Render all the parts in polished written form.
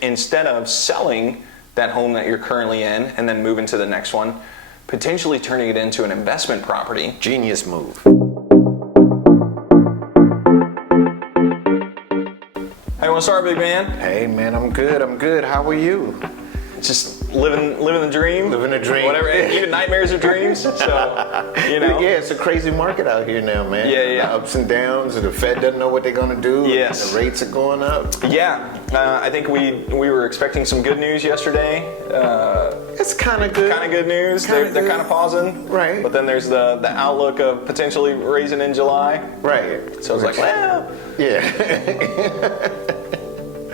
Instead of selling that home that you're currently in and then moving to the next one, potentially turning it into an investment property. Genius move. Hey, what's up, big man? Hey man, I'm good. How are you? Just living the dream. Living the dream. Whatever, even nightmares are dreams. So, you know. Yeah, it's a crazy market out here now, man. Yeah. The ups and downs, and the Fed doesn't know what they're gonna do. Yes. And the rates are going up. Yeah, I think we were expecting some good news yesterday. It's kind of good. Kind of good news. They're kind of pausing. Right. But then there's the outlook of potentially raising in July. Right. So I was like, well, yeah.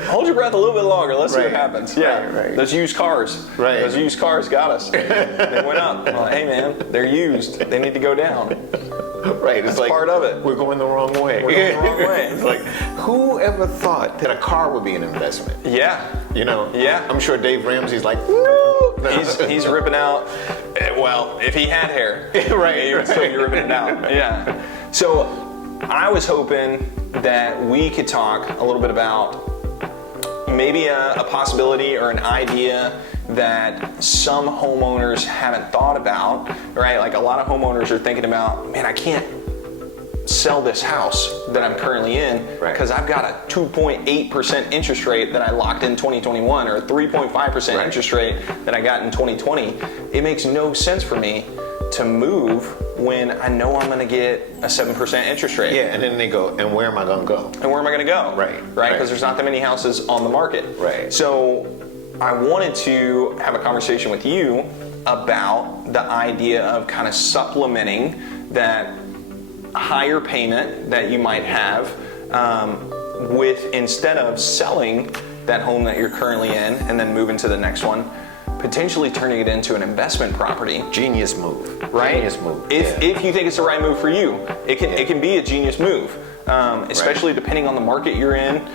hold your breath a little bit longer. Let's see what Right. happens. Yeah. Right. Those used cars. Right. Those used cars got us. They went up. I'm like, hey man, they're used. They need to go down. Right. It's That's like part of it. We're going the wrong way. We're going the wrong way. It's like, who ever thought that a car would be an investment? Yeah. You know? Yeah. I'm sure Dave Ramsey's like, no. He's ripping out. Well, if he had hair, Right, he would still be ripping it out. Yeah. So I was hoping that we could talk a little bit about maybe a possibility or an idea that some homeowners haven't thought about, right? Like a lot of homeowners are thinking about, man, I can't sell this house that I'm currently in because I've got a 2.8% interest rate that I locked in 2021 or a 3.5% interest rate that I got in 2020. It makes no sense for me to move when I know I'm going to get a 7% interest rate. Yeah, and then they go, and where am I going to go? And where am I going to go? Right. Because there's not that many houses on the market. Right. So I wanted to have a conversation with you about the idea of kind of supplementing that higher payment that you might have with, instead of selling that home that you're currently in and then moving to the next one, potentially turning it into an investment property. Genius move. Right? Genius move. If you think it's the right move for you, it can be a genius move, especially depending on the market you're in.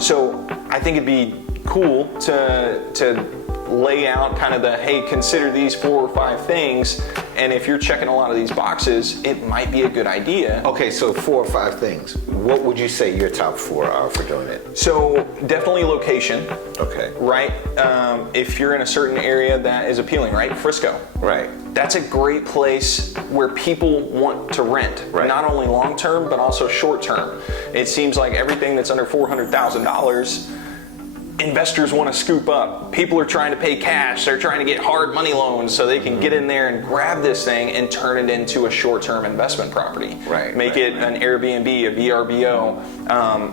So I think it'd be cool to lay out kind of the, hey, consider these 4 or 5 things, and if you're checking a lot of these boxes, it might be a good idea. Okay, so 4 or 5 things. What would you say your top 4 are for doing it? So definitely location. Okay. Right? If you're in a certain area that is appealing, right? Frisco. Right. That's a great place where people want to rent, not only long term, but also short term. It seems like everything that's under $400,000, investors want to scoop up. People are trying to pay cash. They're trying to get hard money loans so they can get in there and grab this thing and turn it into a short-term investment property. Make it an Airbnb, a VRBO,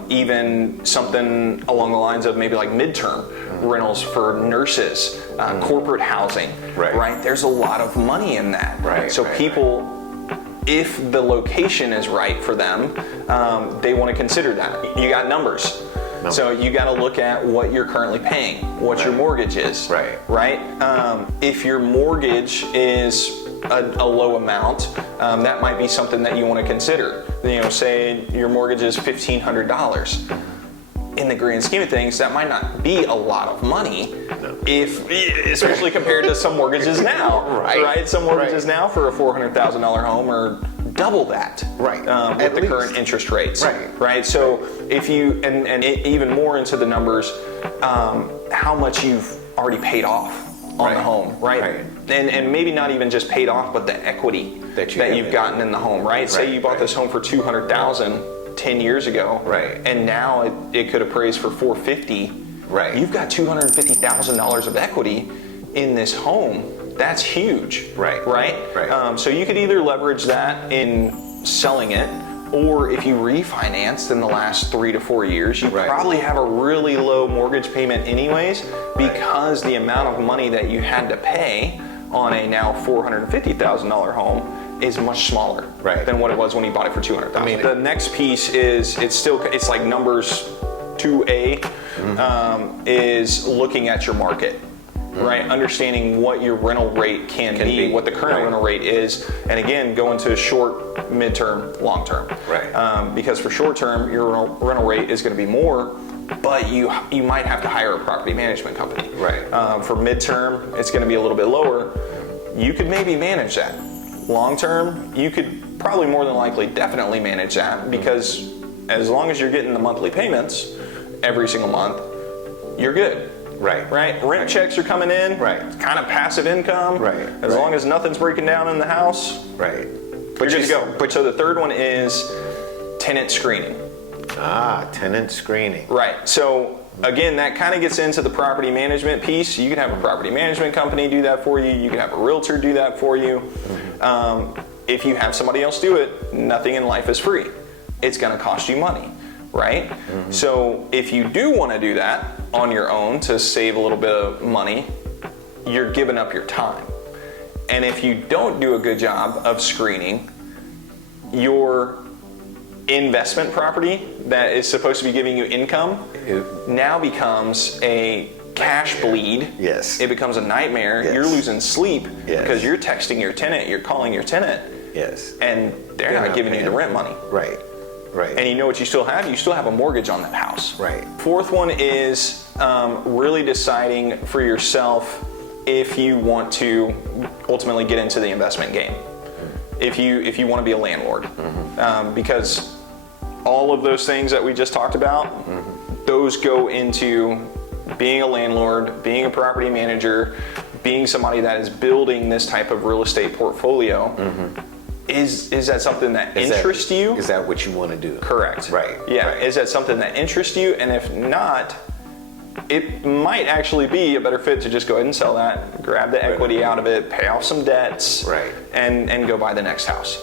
even something along the lines of maybe like midterm rentals for nurses, corporate housing. Right. There's a lot of money in that. So people, if the location is right for them, they want to consider that. You got numbers. So you got to look at what you're currently paying, what your mortgage is. If your mortgage is a low amount, that might be something that you want to consider. You know, say your mortgage is $1,500. In the grand scheme of things, that might not be a lot of money, especially compared to some mortgages now. Some mortgages now for a $400,000 home are double that. With the current interest rates. So if you, and even more into the numbers, how much you've already paid off on the home, and maybe not even just paid off, but the equity that you've gotten in the home, Say you bought this home for $200,000 10 years ago, and now it could appraise for $450,000. You've got $250,000 of equity in this home. That's huge, so you could either leverage that in selling it, or if you refinanced in the last 3 to 4 years, you probably have a really low mortgage payment anyways, because the amount of money that you had to pay on a now $450,000 home is much smaller than what it was when you bought it for $200,000. I mean, the next piece is it's like numbers 2A is looking at your market. Understanding what your rental rate can be, what the current rental rate is, and again, go into short, midterm, long term. Because for short term, your rental rate is going to be more, but you might have to hire a property management company. For midterm, it's going to be a little bit lower. You could maybe manage that. Long term, you could probably more than likely definitely manage that, because as long as you're getting the monthly payments every single month, you're good. Right. Right? Rent checks are coming in. Right. It's kind of passive income. Right. As long as nothing's breaking down in the house, Right. you're good to go. But so the third one is tenant screening. Tenant screening. Right. So again, that kind of gets into the property management piece. You can have a property management company do that for you. You can have a realtor do that for you. If you have somebody else do it, nothing in life is free. It's going to cost you money, right? So if you do want to do that on your own to save a little bit of money, you're giving up your time. And if you don't do a good job of screening, your investment property that is supposed to be giving you income now becomes a cash bleed. Yes. It becomes a nightmare. Yes. You're losing sleep Yes. because you're texting your tenant, you're calling your tenant, Yes. and they're not giving you the paying. rent money. Right. Right. And you know what you still have? You still have a mortgage on that house. Right. Fourth one is really deciding for yourself if you want to ultimately get into the investment game. If you want to be a landlord, because all of those things that we just talked about, those go into being a landlord, being a property manager, being somebody that is building this type of real estate portfolio. Is that something that interests you? Is that what you want to do? Correct. Right. Yeah. Right. Is that something that interests you? And if not, it might actually be a better fit to just go ahead and sell that, grab the equity out of it, pay off some debts, Right. and go buy the next house.